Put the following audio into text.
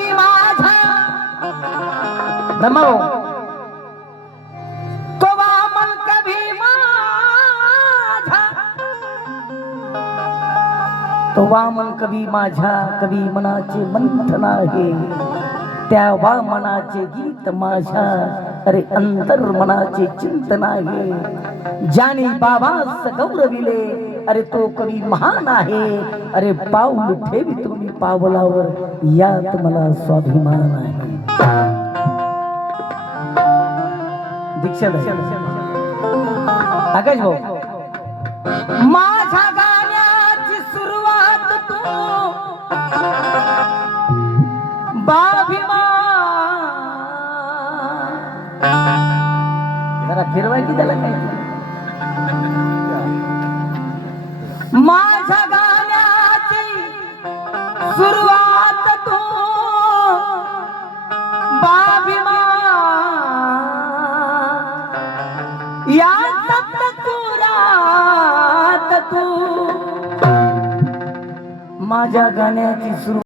कवी माझा ब्रह्मो तो वामन कवी माझा तो वामन कवी माझ्या कवी मनाचे मंथन आहे त्या वामनाचे गीत माझ्या अरे अंतर मनाचे चिंतन आहे ज्याने बाबास गौरविले अरे तो कवी महान आहे अरे पाऊल ठेवी तुम्ही पावलावर यात मला स्वाभिमान आहे दीक्षा आकाश भाऊ माझ्या गाण्याची सुरुवात तू बाभिमान जरा फिरवाय की त्याला काय माझ्या गाण्याची सुरुवात तू बाभिमान या सप्तपुरात तू माझ्या गाण्याची सुरुवात